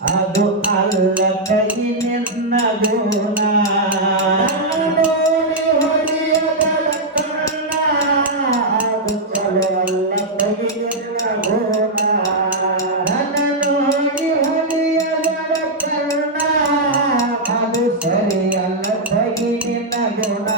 ಅದು ಅಲ್ಲ ಕೈ ನಿನ್ನ ಗುಣ ನೋಡಿ ಹೊಡೆಯದ ಕಣ್ಣ ಅದು ಚಲೋ ಅಲ್ಲ ಕೈ ನಿನ್ನ ಗುಣ ನನ್ನ ನೋಡಿ ಹೊಡೆಯದ ಕಣ್ಣ ಅದು ಸರಿ ಅಲ್ಲ ಕೈ ನಿನ್ನ ಗುಣ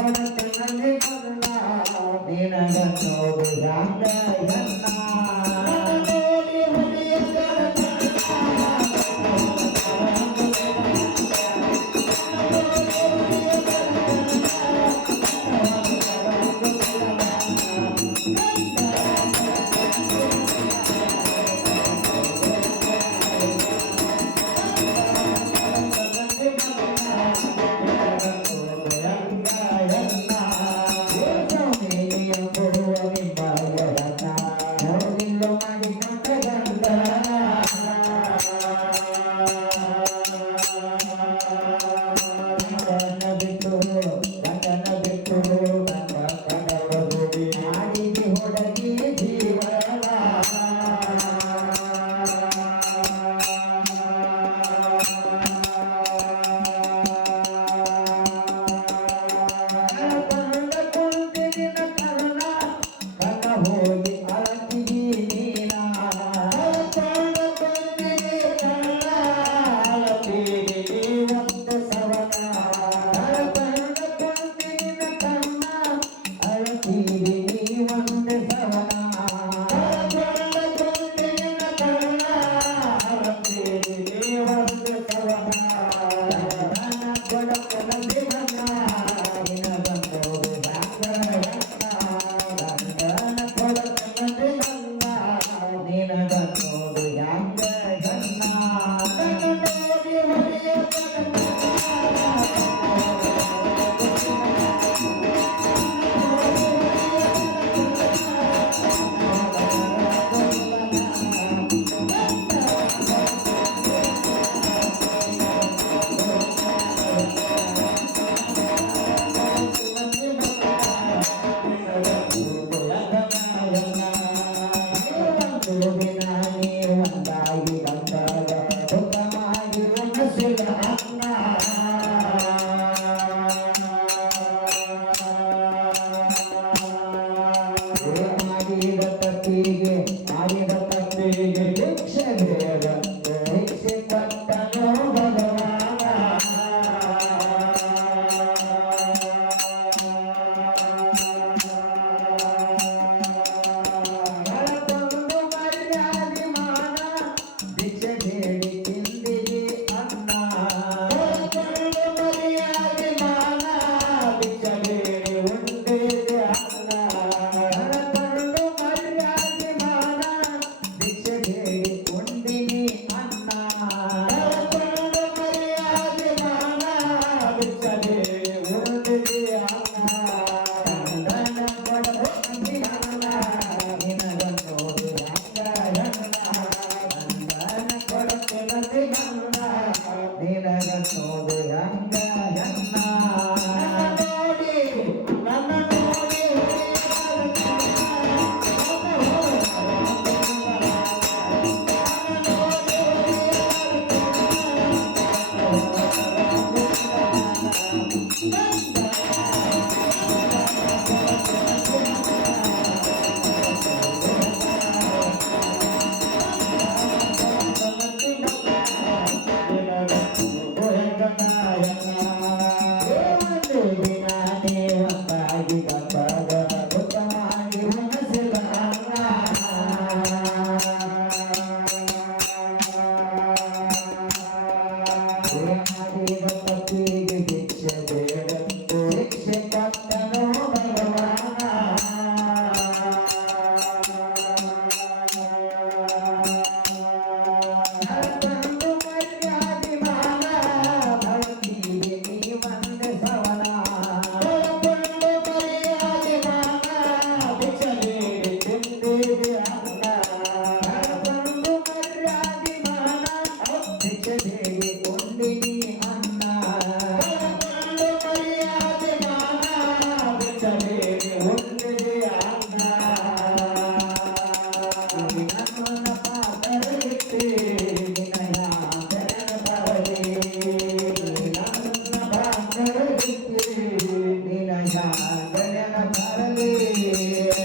ಕೊಡತನಲ್ಲಿ ಮಗನ ನಿನಗನ್ನೋದು ಹ್ಯಾಂಗ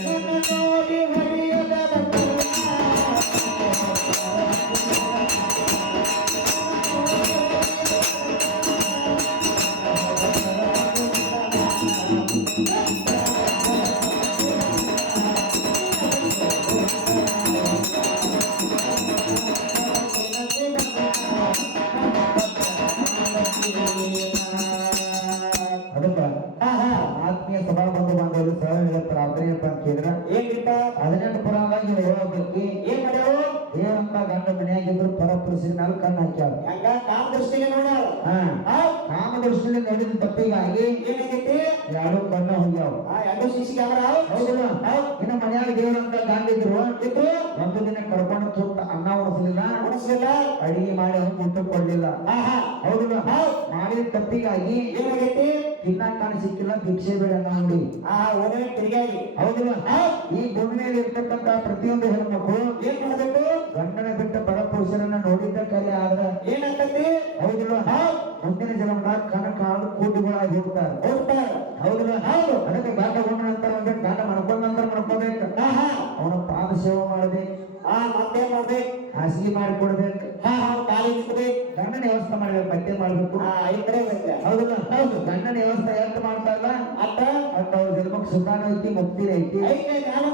ಎನ್ನ ನೋಡಿ ಹೊಡೆಯದರ ಅದಕ್ಕ ಆತ್ಮೀಯ ಸಭಾ ಬಂಧು ಬಾಂಧವರು ಸಹ ಹೇಳ್ತಾರ ಅದೇನಪ್ಪ ಅಂತ ಕೇಳಿದ್ರ ಏನ್ರಿಪ್ಪ 18 ಪುರಾಣದಾಗ ಹೇಳೋದಕ್ಕೆ ಏನ್ ಮಾಡ್ಯಾವು ಏನಂತ ಗಂಡ ಮನೆಯಾಗಿದ್ರು ಪರಪುರುಷನ ಮೇಲೆ ಕಣ್ಣು ಹಾಕ್ಯಾರ ಹಂಗ ಕಾಮ ದೃಷ್ಟಿಗೆ ನೋಡ್ಯಾವ ಕಾಮ ದೃಷ್ಟಿಯಲ್ಲಿ ನೋಡಿದ ತಪ್ಪಿಗಾಗಿ ಏನಾಗೈತಿ ಎರಡು ಕಣ್ಣು ಹೋಗ್ಯಾವ ಎರಡು ಶಿಶಿಗೆ ಅವರ ಹೌದಲ್ಲ ಇನ್ನು ಮನೆಯಾಗ ದೇವರಂತ ಗಂಡ ಇದ್ರು ಒಂದು ದಿನ ಕರ್ಕೊಂಡು ಸುತ್ತ ಅನ್ನ ಉಣಿಸ್ಲಿಲ್ಲ ಉಣಿಸ್ಲಿಲ್ಲ ಅಡಿಗೆ ಮಾಡಿ ಅವ್ನು ಊಟ ಕೊಡ್ಲಿಲ್ಲ ಹೌದಲ್ಲ ಮಾಡಿದ ತಪ್ಪಿಗಾಗಿ ಏನಾಗೈತಿ ತಿನ್ನಕ್ ಕಾಣ ಸಿಕ್ಕಿಲ್ಲ ಭಿಕ್ಷೆ ಬೇಡ ನೋಡಿ ಓನೇ ತಿರುಗಾಗಿ ಹೌದಲ್ಲ ಈ ಭೂಮಿ ಮೇಲೆ ಇರ್ತಕ್ಕಂತ ಪ್ರತಿಯೊಂದು ಹೆಣ್ಮಕ್ಳು ಏನ್ ಮಾಡಬೇಕು ಗಂಡನ ಬಿಟ್ಟ ಪರಪುರುಷರನ್ನ ನೋಡಿದ್ದ ಕಲೆ ಆದ್ರ ಏನಾಗ್ತತಿ ಹೌದಲ್ಲ ಮುಂದಿನ ಜನ್ಮದಾಗ ಕಣ ಕಾಳು ಕೂಟುಗಳಾಗಿ ಹೋಗ್ತಾರೆ ಹೌದಲ್ಲ ಅದಕ್ಕೆ ಗಂಡ ಗುಣ ನಂತರ ಮಾಡ್ಬೇಕು ಗಂಡ ಮಾಡ್ಕೊಂಡ್ ನಂತರ ಮಾಡ್ಕೋಬೇಕು ಅವನ ಪಾದ ಸೇವೆ ಮಾಡ್ಬೇಕು ಮತ್ತೆ ಮಾಡ್ಬೇಕು ಹಾಸಿಗೆ ಮಾಡಿಕೊಡ್ಬೇಕು ಕಾಲಿ ನಿಂತ್ಬೇಕು ಗಂಡನ ವ್ಯವಸ್ಥೆ ಮಾಡ್ಬೇಕು ಬಟ್ಟೆ ಮಾಡ್ಬೇಕು ಹೌದಲ್ಲ ಹೌದು ಗಂಡನ ವ್ಯವಸ್ಥೆ ಎಷ್ಟು ಮಾಡ್ತಾರಲ್ಲ ಅಟ್ಟ ಅವ್ರ ಜನ್ಮಕ್ ಸುಖಾನ ಐತಿ ಮುಕ್ತಿ ಐತಿ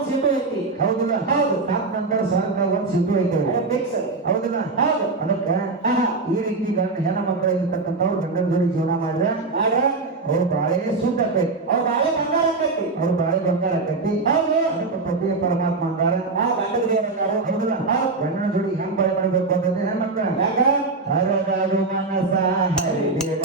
ಸಿಟ್ಟು ಐತಿ ಹೌದಲ್ಲ ಹೌದು ಸಾಕ್ ನಂತರ ಸ್ವರ್ಗ ಒಂದ್ ಸಿಟ್ಟು ಐತಿ ಹೌದಲ್ಲ ಹೌದು ಅದಕ್ಕ ಈ ರೀತಿ ಗಂಡ ಹೆಣ ಮಕ್ಕಳ ಇರ್ತಕ್ಕಂಥವ್ರು ಗಂಡನ ಜೋಡಿ ಜೀವನ ಮಾಡಿದ್ರೆ ಅವ್ರು ಬಾಳೆ ಸುದ್ದ ಆಕೈತಿ ಅವ್ರ ಬಾಳೆ ಬಂಗಾರ ಆಕೈತಿ ಅವ್ರ ಬಾಳೆ ಬಂಗಾರ ಆಕೈತಿ ಅದಕ್ಕೆ ಪ್ರತಿಯ ಪರಮಾತ್ಮ ಅಂದಾರ ಹೌದಲ್ಲ ಗಂಡನ ಜೋಡಿ ಹೆಂಗ್ ಬಾಳೆ ಮಾಡ್ಬೇಕು ಅಂತಂದ್ರೆ ಹೆಣ್ಮಕ್ಳ ಹರಗಾಡು ಮನಸ ಹರಿದೇವ